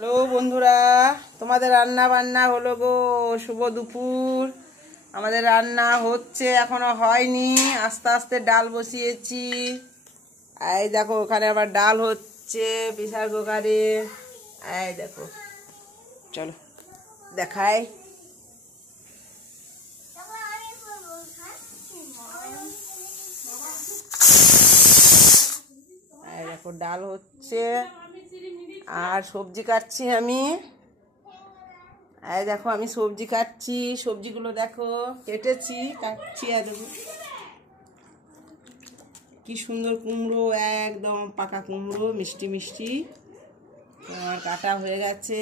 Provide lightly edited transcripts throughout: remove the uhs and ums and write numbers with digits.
Hello বন্ধুরা, তোমাদের রান্না বান্না হলো গো। শুভ দুপুর। আমাদের রান্না হচ্ছে, এখনো হয়নি, আস্তে আস্তে ডাল বসিয়েছি। এই দেখো, ওখানে আবার ডাল হচ্ছে প্রেসার কুকারে। এই দেখো, চলো দেখাই। এই দেখো, ডাল হচ্ছে আর সবজি কাটছি আমি। এই দেখো, আমি সবজি কাটছি। সবজিগুলো দেখো, কেটেছি, কাটছি। আর কি সুন্দর কুমড়ো, একদম পাকা কুমড়ো, মিষ্টি মিষ্টি। আমার কাটা হয়ে গেছে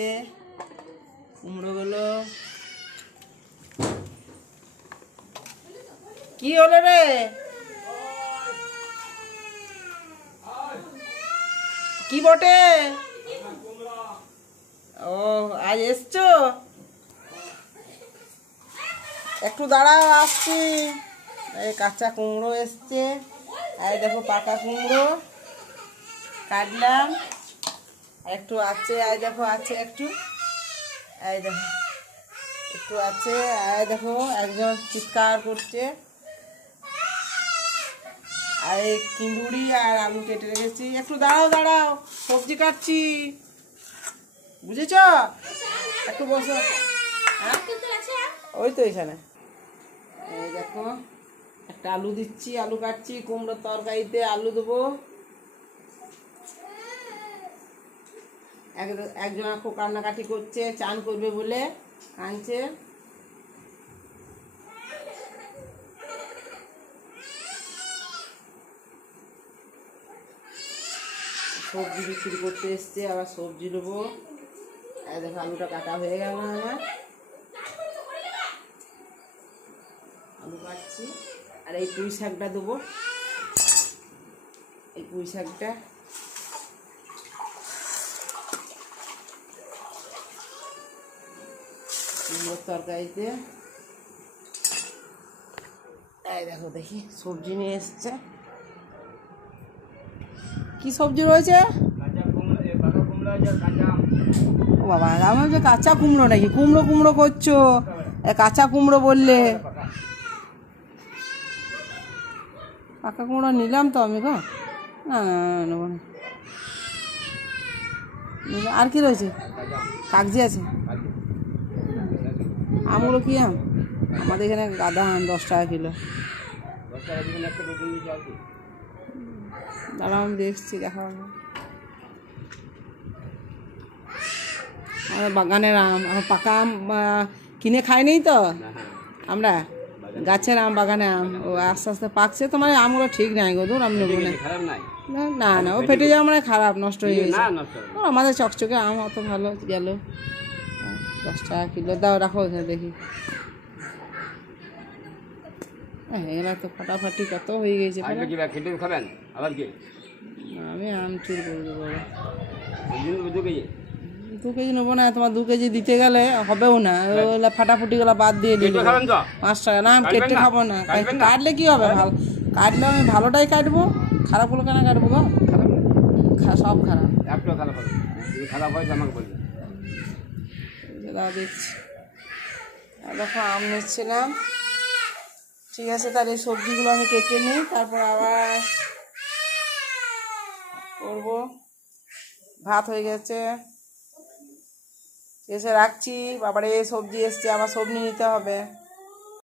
কুমড়োগুলো। কি হলো রে? কি বটে? ও, আজ এসছো? একটু দাঁড়াও, আসছি। এই কাঁচা কুমড়ো এসছে। এই দেখো, পাকা কুমড়ো কাটলাম। একটু আছে, এই দেখো, আছে একটু। এই দেখো, একটু আছে। এই দেখো, একজন চিৎকার করছে। আর এই কিন্দুরি আর আলু কেটে রেখেছি। একটু দাঁড়াও দাঁড়াও, সবজি কাটছি, বুঝেছ? একটু বসো। হ্যাঁ, ওই তো এখানে। এই দেখো, একটা আলু দিচ্ছি, আলু কাটছি। কুমড়োর তরকারিতে আলু দেবো। একজন খুব কান্নাকাটি করছে, চান করবে বলে কাঁদছে। সবজি বিক্রি করতে এসছে, আবার সবজি নেবো। এই দেখো, আলুটা কাটা হয়ে গেল আমার। আলু কাটছি। আর এই পুঁই শাকটা দেবো। এই পুঁই শাকটা কুমড়োর তরকারিতে। এই দেখো, দেখি সবজি নিয়ে এসছে। কি সবজি রয়েছে? ও বাবা, আমার যে কাঁচা কুমড়ো নাকি? কুমড়ো কুমড়ো করছো, কাঁচা কুমড়ো বললে। পাকা কুমড়ো নিলাম তো আমি গো। না না, নেবো না। আর কি রয়েছে? কাগজি আছে। আমগুলো কি আম? আমাদের এখানে গাদা আম 10 টাকা কিলো। দাঁড়াও, আমি দেখছি, দেখা হবে। আমার বাগানের আম, আমার পাকা আম কিনে খাই নেই তো আমরা। গাছের আম, বাগানে আম, ও আস্তে আস্তে পাকছে। তোমার আমগুলো ঠিক নাই গো, দূর আমি নেবো না। না না, ও ফেটে যাওয়া মানে খারাপ, নষ্ট হয়ে গেছে। আমাদের চকচকে আম অত ভালো গেল। 10 টাকা কিলো দাও, রাখো ওখানে দেখি। এগুলো তো ফাটাফাটি কত হয়ে গেছে। আমি আম চুর করে দেবো। 2 কেজি নেবো না, তোমার 2 কেজি দিতে গেলে হবেও না। ওগুলো ফাটাফুটিগুলো বাদ দিয়ে দিল 5 টাকা। না, আমি কেটে খাবো না। কাটলে কি হবে? ভালো কাটলে আমি ভালোটাই কাটবো, খারাপগুলো কেন কাটবো গো? সব খারাপ। দেখছি। দেখো, আম নিচ্ছিলাম। ঠিক আছে, তাহলে এই সবজিগুলো আমি কেটে নিই, তারপর আবার করবো। ভাত হয়ে গেছে, এসে রাখছি। বাবারে সবজি এসছে, আবার সবজি নিতে হবে।